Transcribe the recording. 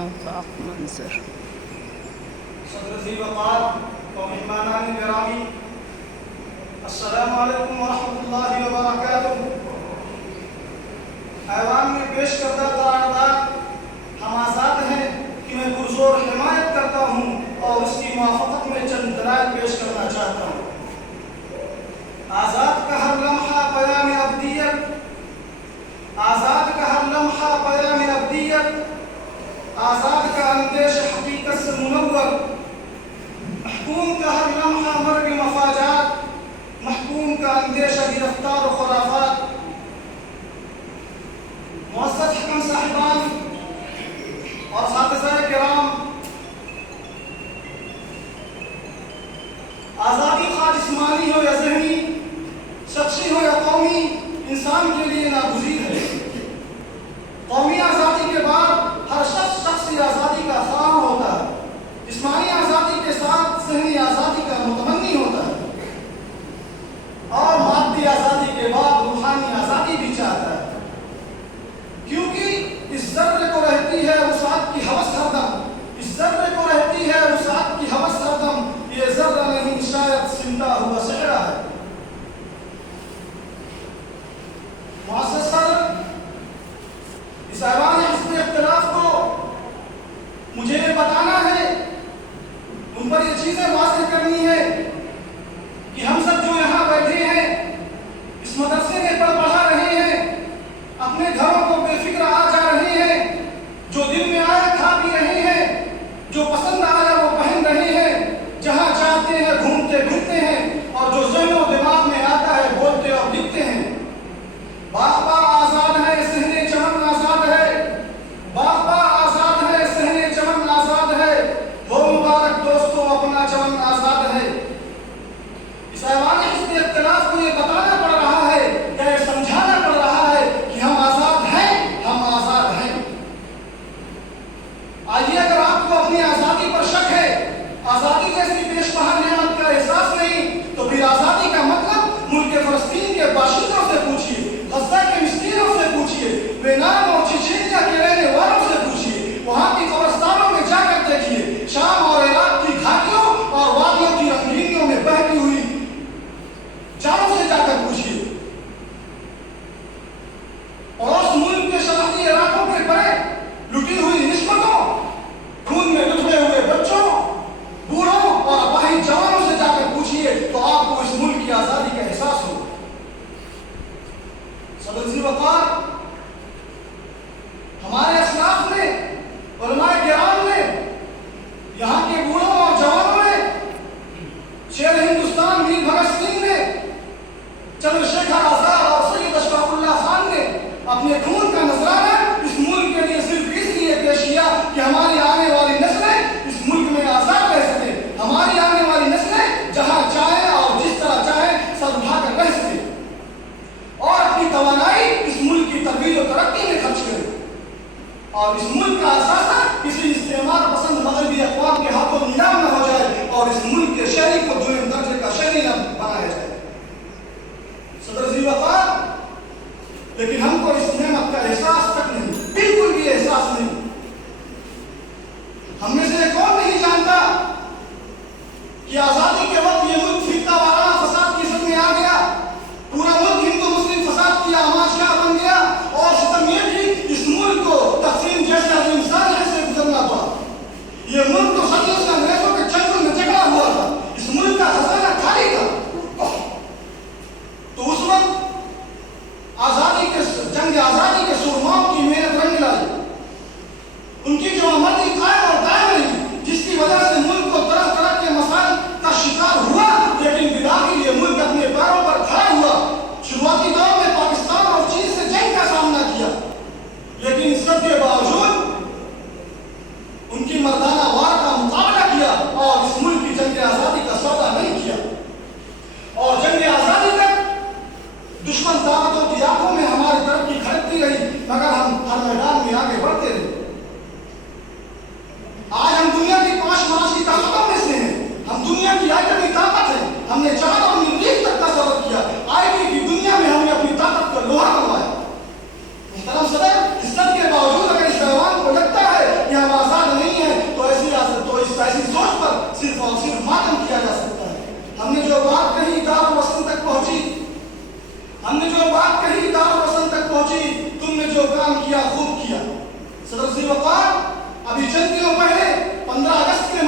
آفاق منظر. صدر ذی وقار و مہمانان گرامی، السلام علیکم ورحمۃ اللہ وبرکاتہ. ایوان میں پیش کردہ قرارداد ہم آزاد ہیں کہ میں پرزور حمایت کرتا ہوں اور اس کی موافقت میں چند دلائل پیش کرنا چاہتا ہوں. آزاد کا ہر لمحہ پیام ابدیت، آزاد کا ہر لمحہ پیام ابدیت، آزاد کا اندیش حقیقت سے منور، محکوم کا ہر لمحہ مرگ مفاجات، محکوم کا اندیشہ گرفتار و خرافات. معزز حکم صاحبان اور اساتذہ کرام، آزادی خواہ جسمانی ہو یا ذہنی، شخصی ہو یا قومی، انسان کے لیے ناگزیر ہے. قومی آزادی کے بعد ہر شخص شخصی آزادی کا خواہاں ہوتا ہے. جسمانی آزادی کے ساتھ ذہنی آزادی کا متمنی ہوتا ہے، اور مادی آزادی کے بعد روحانی آزادی بھی چاہتا ہے. کیونکہ اس ذرے کو رہتی ہے وسعت کی ہوس ہردم، اس ذرے کو رہتی ہے وسعت کی ہوس ہردم. یہ ذرہ نہیں شاید سمٹا ہوا صحرا ہے. معزز صدر، اس ایوان حزب اختلاف کو مجھے یہ بتانا ہے، ان پر یہ چیزیں واضح کرنی ہے کہ ہم سب جو یہاں بیٹھے ہیں، اس مدرسے میں پڑھا رہے ہیں، اپنے گھروں کو بے فکر آ جا رہے ہیں، جو دل میں آیا کھا پی رہے ہیں، جو پسند آیا وہ پہن رہے ہیں، جہاں چاہتے ہیں گھومتے پھرتے ہیں، اور جو ذہن و دماغ میں آتا ہے بولتے اور لکھتے ہیں. باغبا آزاد ہے، صحن چمن آزاد ہے، باغبا آزاد ہے، صحن چمن آزاد ہے، ہو مبارک دوستو اپنا چمن آزاد ہے. اس ایوان حزب اختلاف کو یہ بتانا پڑ رہا ہے یا یہ سمجھانا پڑ رہا ہے کہ ہم آزاد ہیں، ہم آزاد ہیں. آئیے، اگر آپ کو اپنی آزادی پر شک ہے، آزادی جیسی پیش پہا نعمت کا احساس نہیں، تو پھر آزادی کا مطلب ملک فلسطین کے باشندوں سے پوچھیے، غزہ کے مسکینوں سے پوچھیے، وینام اور چچینیا کے رہنے والوں سے پوچھیے، وہاں کی قبرستانوں میں جا کر دیکھیے، شام اور عراق کی گھاٹیوں اور وادیوں کی رنگینیوں میں بہتی ہوئی جانوں سے جا کر پوچھیے. پڑوس ملک کے شرعی علاقوں کے پرے لٹی ہوئی نسبتوں، خون میں لتھڑے ہوئے بچوں، بوڑھوں اور اپاہج جوانوں سے جا کر پوچھیے تو آپ کو اس ملک کی آزادی کا احساس ہوگا. صدر ذی وقار، ہمارے اسلاف نے، علماء کرام نے، یہاں کے بوڑھوں اور جوانوں نے، شیر ہندوستان ویر بھگت سنگھ نے، چندر شیکھر آزاد اور سید اشفاق اللہ خان نے اپنے خون کا نذرانہ اس ملک کے لیے صرف اس لیے پیش کیا کہ ہماری آنے والی نسلیں اس ملک میں آزاد رہ سکیں، ہماری آنے والی نسلیں جہاں چاہیں اور جس طرح چاہیں سر اٹھا کر رہ سکیں، اور اپنی توانائی اس ملک کی ترویج و ترقی میں خرچ کریں، اور اس ملک کا اثاثہ کسی استعمار پسند مغربی اقوام کے ہاتھوں نیلام نہ ہو جائے، اور اس ملک کے شہری کو دوسرے درجے کا شہری نہ بنایا جائے. صدر ذی وقار، لیکن ہم کو اس نعمت کا جو کام کیا خوب کیا. صدر ذی وقار ابھی چند دنوں پہلے 15 اگست کے